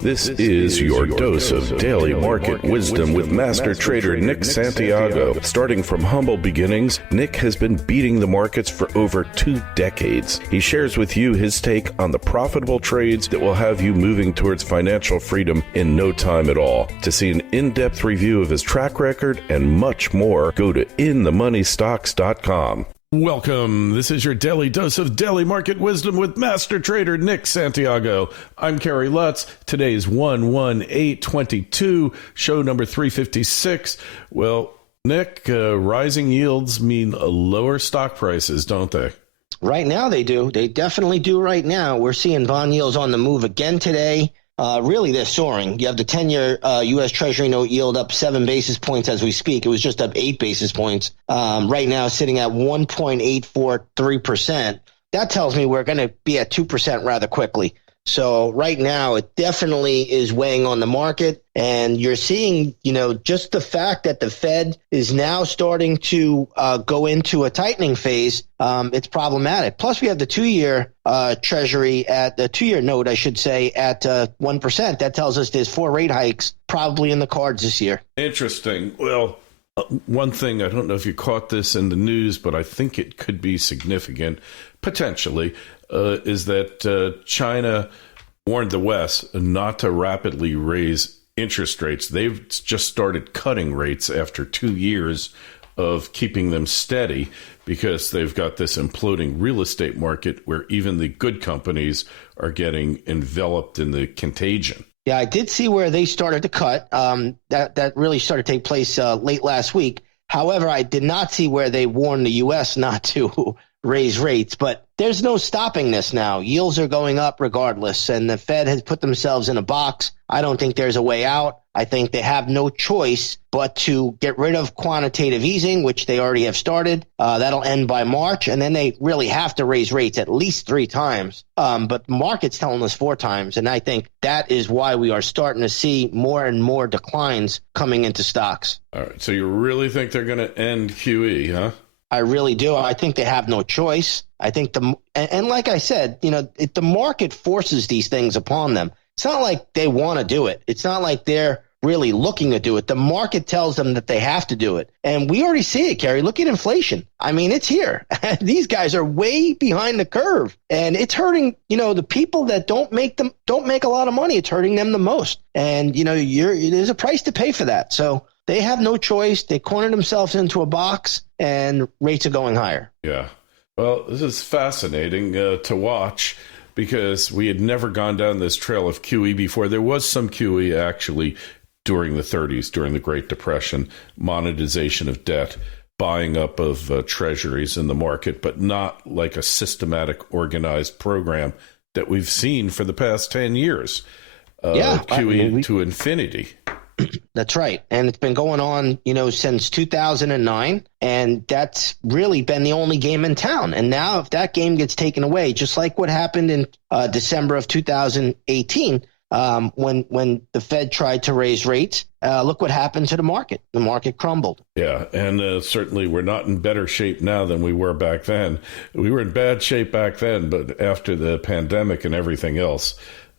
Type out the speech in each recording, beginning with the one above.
This is your dose of daily market wisdom with master trader Nick Santiago. Starting from humble beginnings, Nick has been beating the markets for over 2 decades. He shares with you his take on the profitable trades that will have you moving towards financial freedom in no time at all. To see an in-depth review of his track record and much more, go to inthemoneystocks.com. Welcome. This is your daily dose of daily market wisdom with master trader Nick Santiago. I'm Kerry Lutz. Today's 11822, show number 356. Well, Nick, rising yields mean lower stock prices, don't they? Right now they do. They definitely do right now. We're seeing bond yields on the move again today. Really, they're soaring. You have the 10-year U.S. Treasury note yield up 7 basis points as we speak. It was just up 8 basis points. Right now, sitting at 1.843%. That tells me we're going to be at 2% rather quickly. So right now, it definitely is weighing on the market. And you're seeing, just the fact that the Fed is now starting to go into a tightening phase, it's problematic. Plus, we have the 2-year Treasury at the 2-year note, I should say, at 1%. That tells us there's 4 rate hikes probably in the cards this year. Interesting. Well, one thing, I don't know if you caught this in the news, but I think it could be significant, potentially, is that China warned the West not to rapidly raise interest rates. They've just started cutting rates after 2 years of keeping them steady because they've got this imploding real estate market where even the good companies are getting enveloped in the contagion. Yeah, I did see where they started to cut. That really started to take place late last week. However, I did not see where they warned the U.S. not to raise rates, but there's no stopping this now. Yields are going up regardless, and the Fed has put themselves in a box. I don't think there's a way out. I think they have no choice but to get rid of quantitative easing, which they already have started. That'll end by March, and then they really have to raise rates at least 3 times. But the market's telling us 4 times, and I think that is why we are starting to see more and more declines coming into stocks. All right, so you really think they're going to end QE, huh? I really do. I think they have no choice. I think and like I said, the market forces these things upon them. It's not like they want to do it. It's not like they're really looking to do it. The market tells them that they have to do it. And we already see it, Kerry. Look at inflation. I mean, it's here. These guys are way behind the curve, and it's hurting, the people that don't make a lot of money. It's hurting them the most. And, there's a price to pay for that. So they have no choice. They cornered themselves into a box, and rates are going higher. Yeah. Well, this is fascinating to watch because we had never gone down this trail of QE before. There was some QE actually during the 30s, during the Great Depression, monetization of debt, buying up of treasuries in the market, but not like a systematic, organized program that we've seen for the past 10 years. QE to infinity. That's right. And it's been going on, since 2009. And that's really been the only game in town. And now if that game gets taken away, just like what happened in December of 2018, when the Fed tried to raise rates, look what happened to the market. The market crumbled. Yeah, and certainly we're not in better shape now than we were back then. We were in bad shape back then, but after the pandemic and everything else,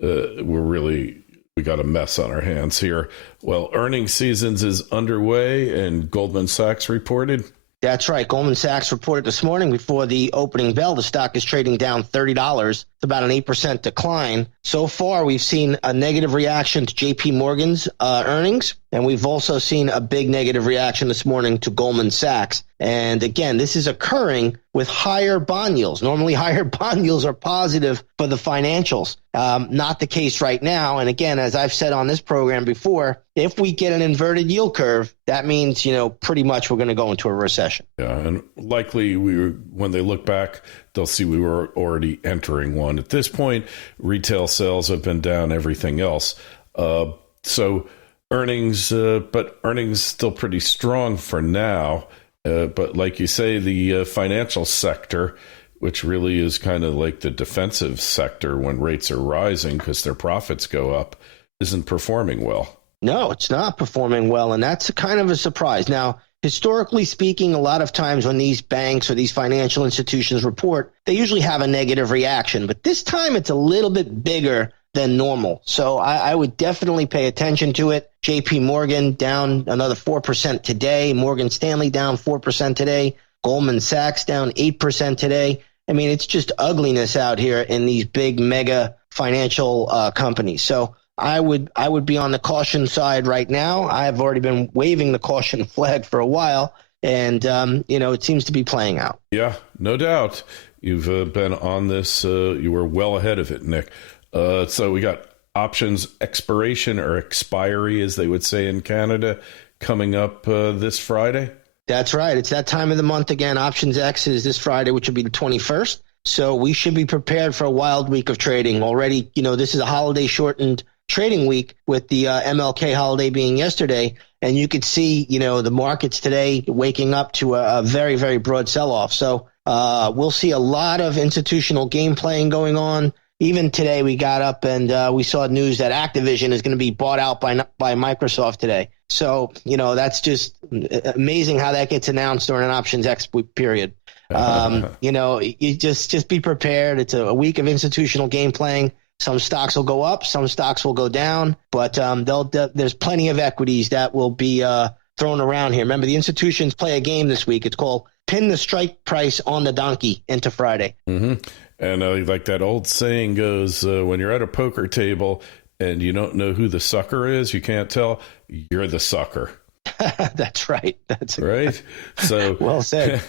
we got a mess on our hands here. Well, earnings seasons is underway, and Goldman Sachs reported. That's right. Goldman Sachs reported this morning before the opening bell. The stock is trading down $30. It's about an 8% decline. So far, we've seen a negative reaction to JP Morgan's earnings, and we've also seen a big negative reaction this morning to Goldman Sachs. And again, this is occurring with higher bond yields. Normally, higher bond yields are positive for the financials. Not the case right now. And again, as I've said on this program before, if we get an inverted yield curve, that means, pretty much we're going to go into a recession. Yeah, and likely when they look back, they'll see we were already entering one. At this point, retail sales have been down, everything else. So earnings, but earnings still pretty strong for now. But like you say, the financial sector, which really is kind of like the defensive sector when rates are rising because their profits go up, isn't performing well. No, it's not performing well, and that's kind of a surprise. Now, historically speaking, a lot of times when these banks or these financial institutions report, they usually have a negative reaction. But this time it's a little bit bigger than normal. So I would definitely pay attention to it. JP Morgan down another 4% today. Morgan Stanley down 4% today. Goldman Sachs down 8% today. I mean, it's just ugliness out here in these big mega financial companies. So I would be on the caution side right now. I've already been waving the caution flag for a while, and it seems to be playing out. Yeah, no doubt. You've been on this. You were well ahead of it, Nick. So we got options expiration or expiry, as they would say in Canada, coming up this Friday. That's right. It's that time of the month again. Options X is this Friday, which will be the 21st. So we should be prepared for a wild week of trading already. This is a holiday shortened trading week with the MLK holiday being yesterday. And you could see, the markets today waking up to a very, very broad sell-off. So we'll see a lot of institutional game playing going on. Even today we got up and we saw news that Activision is going to be bought out by Microsoft today. So, that's just amazing how that gets announced during an options X period. You just be prepared. It's a week of institutional game playing. Some stocks will go up, some stocks will go down, but there's plenty of equities that will be thrown around here. Remember, the institutions play a game this week. It's called Pin the Strike Price on the Donkey into Friday. Mm-hmm. And like that old saying goes, when you're at a poker table and you don't know who the sucker is, you can't tell, you're the sucker. That's right. That's right. So well said.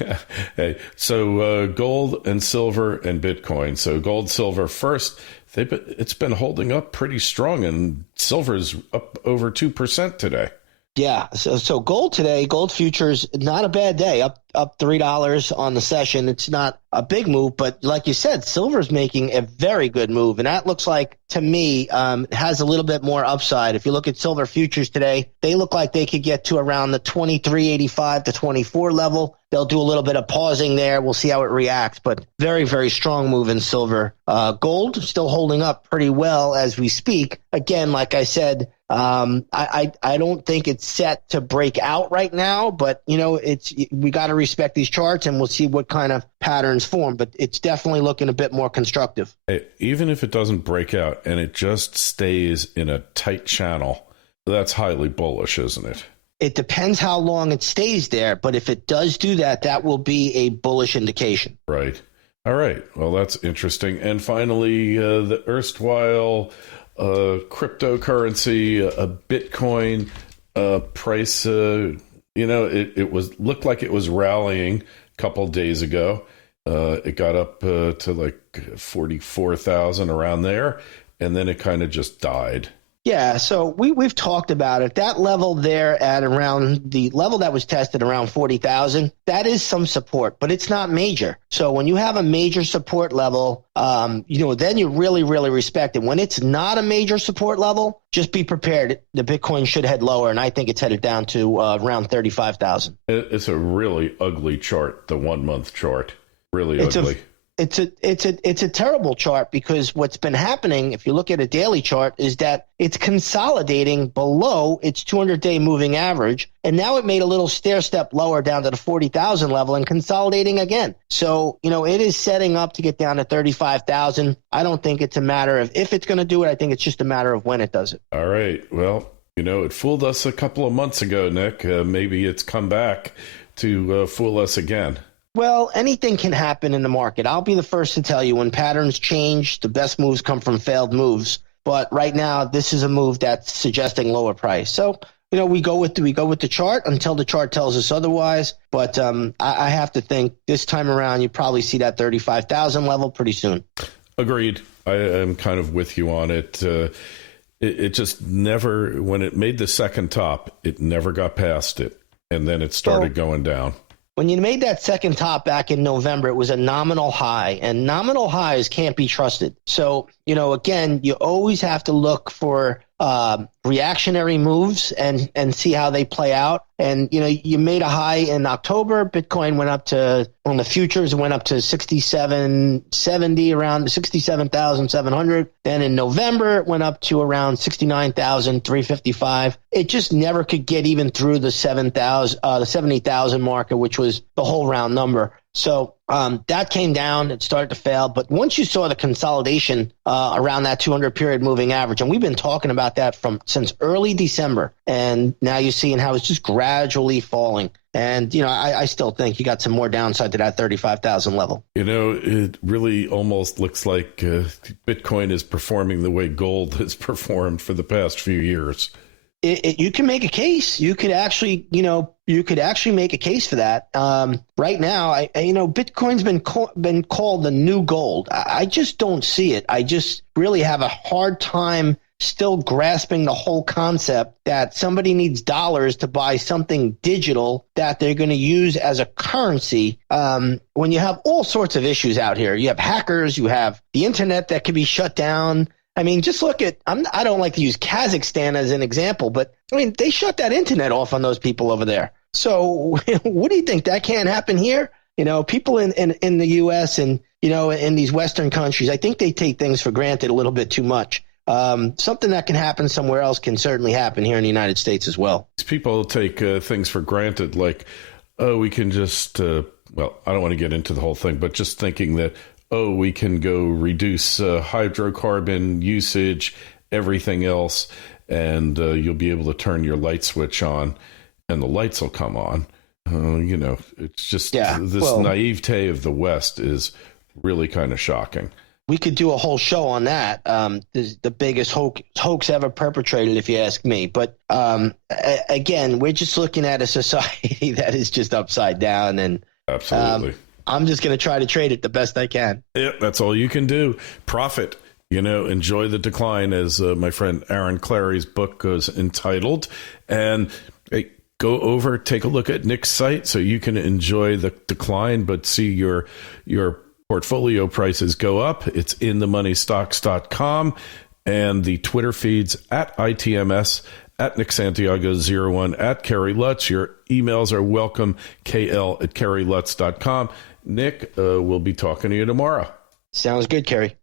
Hey, so gold and silver and Bitcoin. So gold, silver first. It's been holding up pretty strong, and silver's up over 2% today. Yeah. So gold today, gold futures, not a bad day, up $3 on the session. It's not a big move, but like you said, silver's making a very good move. And that looks like, to me, has a little bit more upside. If you look at silver futures today, they look like they could get to around the 23.85 to 24 level. They'll do a little bit of pausing there. We'll see how it reacts, but very, very strong move in silver. Gold still holding up pretty well as we speak. Again, like I said, I don't think it's set to break out right now, but we got to respect these charts and we'll see what kind of patterns form, but it's definitely looking a bit more constructive. Hey, even if it doesn't break out and it just stays in a tight channel, that's highly bullish, isn't it? It depends how long it stays there, but if it does do that, that will be a bullish indication. Right. All right. Well, that's interesting. And finally, the erstwhile cryptocurrency, Bitcoin price, it looked like it was rallying a couple days ago. It got up to like 44,000 around there, and then it kind of just died. Yeah, so we've talked about it. That level there at around the level that was tested around 40,000, that is some support, but it's not major. So when you have a major support level, then you really, really respect it. When it's not a major support level, just be prepared. The Bitcoin should head lower, and I think it's headed down to around 35,000. It's a really ugly chart, the 1 month chart. Really ugly. It's a terrible chart because what's been happening, if you look at a daily chart, is that it's consolidating below its 200-day moving average, and now it made a little stair step lower down to the 40,000 level and consolidating again. So, it is setting up to get down to 35,000. I don't think it's a matter of if it's going to do it. I think it's just a matter of when it does it. All right. Well, it fooled us a couple of months ago, Nick. Maybe it's come back to fool us again. Well, anything can happen in the market. I'll be the first to tell you when patterns change, the best moves come from failed moves. But right now, this is a move that's suggesting lower price. So, we go with the chart until the chart tells us otherwise. But I have to think this time around, you probably see that 35,000 level pretty soon. Agreed. I am kind of with you on it. It just never, when it made the second top, it never got past it. And then it started going down. When you made that second top back in November, it was a nominal high, and nominal highs can't be trusted. So, again, you always have to look for reactionary moves and see how they play out. And, you made a high in October. Bitcoin went up to, on the futures, it went up to 6770, around 67,700. Then in November, it went up to around 69,355. It just never could get even through the 70,000 marker, which was the whole round number. So that came down. It started to fail. But once you saw the consolidation around that 200-period moving average, and we've been talking about that since early December, and now you're seeing how it's just gradually falling. And, I still think you got some more downside to that 35,000 level. It really almost looks like Bitcoin is performing the way gold has performed for the past few years. You can make a case. You could actually, make a case for that. Right now, Bitcoin's been called the new gold. I just don't see it. I just really have a hard time still grasping the whole concept that somebody needs dollars to buy something digital that they're going to use as a currency. When you have all sorts of issues out here, you have hackers, you have the internet that can be shut down. I mean, just look at, I don't like to use Kazakhstan as an example, but I mean, they shut that internet off on those people over there. So what do you think? That can't happen here? People in the U.S. and, in these Western countries, I think they take things for granted a little bit too much. Something that can happen somewhere else can certainly happen here in the United States as well. People take things for granted, like, we can just, I don't want to get into the whole thing, but just thinking that, we can go reduce hydrocarbon usage, everything else, and you'll be able to turn your light switch on and the lights will come on. It's just this naivete of the West is really kind of shocking. We could do a whole show on that. The biggest hoax ever perpetrated, if you ask me. But again, we're just looking at a society that is just upside down. And absolutely. I'm just going to try to trade it the best I can. Yeah, that's all you can do. Profit, enjoy the decline, as my friend Aaron Clary's book goes entitled. And go over, take a look at Nick's site so you can enjoy the decline, but see your portfolio prices go up. It's inthemoneystocks.com, and the Twitter feeds at ITMS, at Nick Santiago 01, at Kerry Lutz. Your emails are welcome, KL@kerrylutz.com. Nick, we'll be talking to you tomorrow. Sounds good, Kerry.